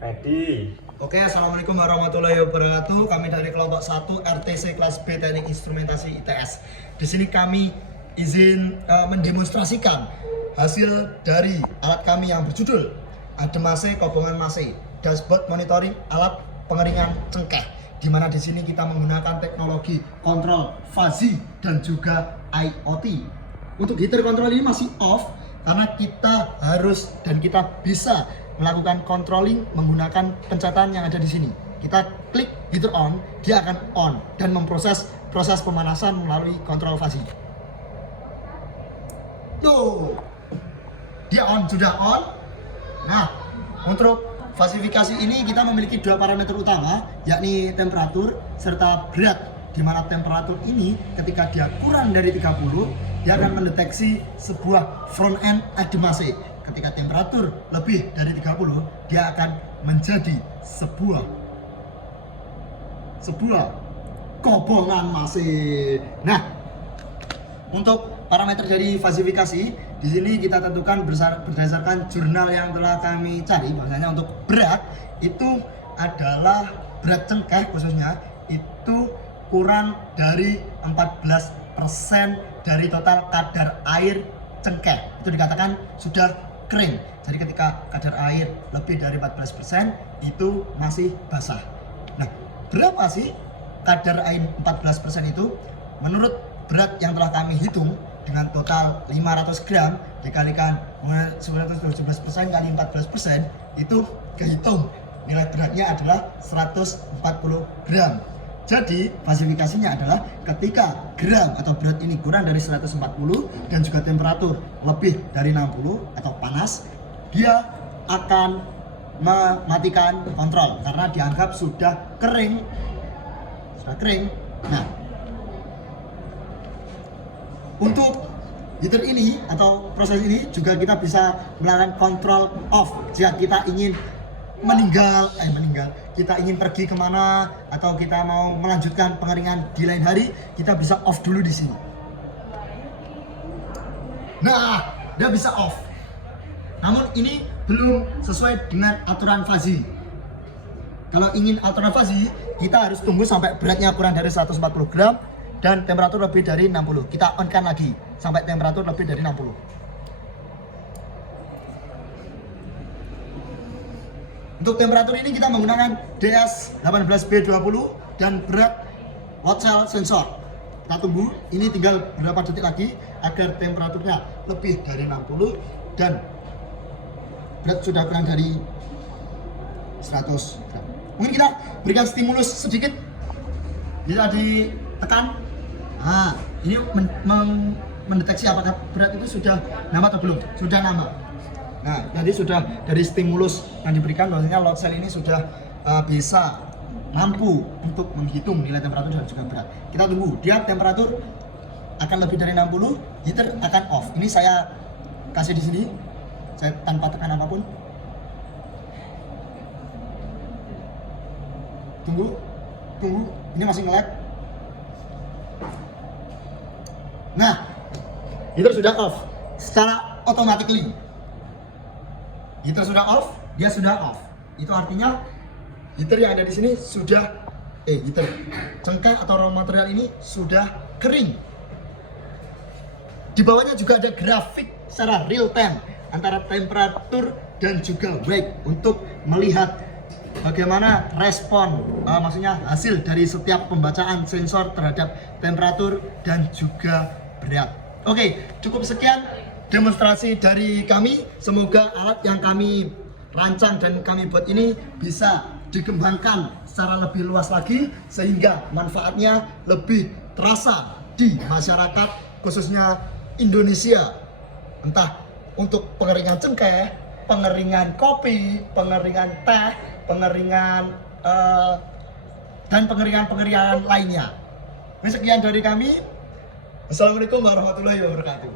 Ready. Oke, assalamualaikum warahmatullahi wabarakatuh. Kami dari kelompok 1 RTC kelas B Teknik Instrumentasi ITS. Di sini kami izin mendemonstrasikan hasil dari alat kami yang berjudul Ademase Kobongan Mase Dashboard Monitoring Alat Pengeringan Cengkeh. Di mana di sini kita menggunakan teknologi kontrol fuzzy dan juga IoT. Untuk heater kontrol ini masih off karena kita harus dan kita bisa melakukan controlling menggunakan pencetatan yang ada di sini. Kita klik heater on, dia akan on dan memproses proses pemanasan melalui kontrol fuzzy. Tuh, dia on, sudah on. Nah, untuk fasifikasi ini kita memiliki dua parameter utama, yakni temperatur serta berat. Di mana temperatur ini ketika dia kurang dari 30, dia akan mendeteksi sebuah front end ademase. Ketika temperatur lebih dari 30, dia akan menjadi sebuah kobongan mase. Nah, untuk parameter dari fasifikasi di sini kita tentukan berdasarkan jurnal yang telah kami cari. Bahwasanya untuk berat itu adalah berat cengkeh khususnya itu kurang dari 14% dari total kadar air cengkeh. Itu dikatakan sudah kering. Jadi ketika kadar air lebih dari 14% itu masih basah. Nah, berapa sih kadar air 14% itu? Menurut berat yang telah kami hitung dengan total 500 gram dikalikan 917% kali 14% itu kehitung nilai beratnya adalah 140 gram. Jadi fasifikasinya adalah ketika gram atau berat ini kurang dari 140 dan juga temperatur lebih dari 60 atau panas, dia akan mematikan kontrol karena dianggap sudah kering. Nah, untuk heater ini atau proses ini juga kita bisa melakukan kontrol off jika kita ingin meninggal, kita ingin pergi kemana atau kita mau melanjutkan pengeringan di lain hari, kita bisa off dulu di sini. Nah, dia bisa off. Namun ini belum sesuai dengan aturan fuzzy. Kalau ingin aturan fuzzy, kita harus tunggu sampai beratnya kurang dari 140 gram dan temperatur lebih dari 60. Kita on-kan lagi sampai temperatur lebih dari 60. Untuk temperatur ini kita menggunakan DS18B20 dan berat load cell sensor. Kita tunggu, ini tinggal beberapa detik lagi agar temperaturnya lebih dari 60 dan berat sudah kurang dari 100 gram. Mungkin kita berikan stimulus sedikit, bisa ditekan. Nah, ini mendeteksi apakah berat itu sudah nama atau belum. Sudah nama. Nah, jadi sudah dari stimulus yang diberikan bahwasanya load cell ini sudah bisa mampu untuk menghitung nilai temperatur dan juga berat. Kita tunggu, dia temperatur akan lebih dari 60, heater akan off. Ini saya kasih di sini, saya tanpa tekan apapun. Tunggu, ini masih nge-lag. Nah, heater sudah off secara automatically. Heater sudah off, dia sudah off. Itu artinya heater yang ada di sini sudah heater cengkeh atau raw material ini sudah kering. Di bawahnya juga ada grafik secara real time antara temperatur dan juga weight untuk melihat bagaimana respon, maksudnya hasil dari setiap pembacaan sensor terhadap temperatur dan juga berat. Oke, cukup sekian demonstrasi dari kami. Semoga alat yang kami rancang dan kami buat ini bisa dikembangkan secara lebih luas lagi sehingga manfaatnya lebih terasa di masyarakat khususnya Indonesia, entah untuk pengeringan cengkeh, pengeringan kopi, pengeringan teh, pengeringan dan pengeringan lainnya. Sekian dari kami. Assalamualaikum warahmatullahi wabarakatuh.